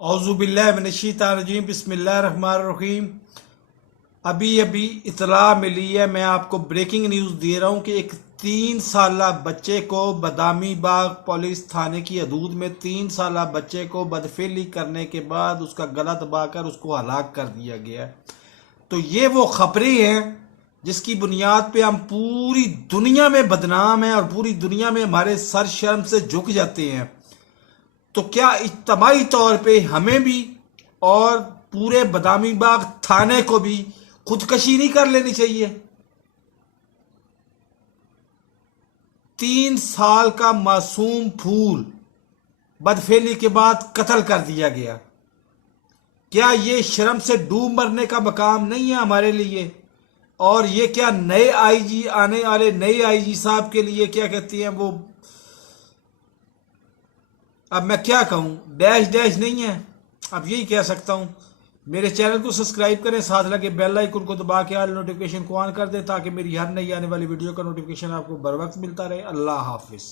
औज़ुबिल्लाहि मिनश्शैतानिर्रजीम बिस्मिल्लाहिर्रहमानिर्रहीम। अभी इतला मिली है, मैं आपको ब्रेकिंग न्यूज़ दे रहा हूँ कि एक 3 साला बच्चे को बदामी बाग पुलिस थाने की हदूद में 3 साला बच्चे को बदफेली करने के बाद उसका गला दबाकर उसको हलाक कर दिया गया है। तो ये वो खबरें हैं जिसकी बुनियाद पे हम पूरी दुनिया में बदनाम हैं और पूरी दुनिया में हमारे सर शर्म से झुक जाते हैं। तो क्या इज्तमाही तौर पे हमें भी और पूरे बदामी बाग थाने को भी खुदकशी नहीं कर लेनी चाहिए? 3 साल का मासूम फूल बदफेली के बाद कत्ल कर दिया गया। क्या ये शर्म से डूब मरने का मकाम नहीं है हमारे लिए? और ये क्या नए आईजी, आने वाले नए आईजी साहब के लिए क्या कहती हैं वो, अब मैं क्या कहूँ, डैश डैश नहीं है, अब यही कह सकता हूँ। मेरे चैनल को सब्सक्राइब करें, साथ लगे बेल आइकन को दबा के ऑल नोटिफिकेशन को ऑन कर दें ताकि मेरी हर नई आने वाली वीडियो का नोटिफिकेशन आपको बर वक्त मिलता रहे। अल्लाह हाफिज़।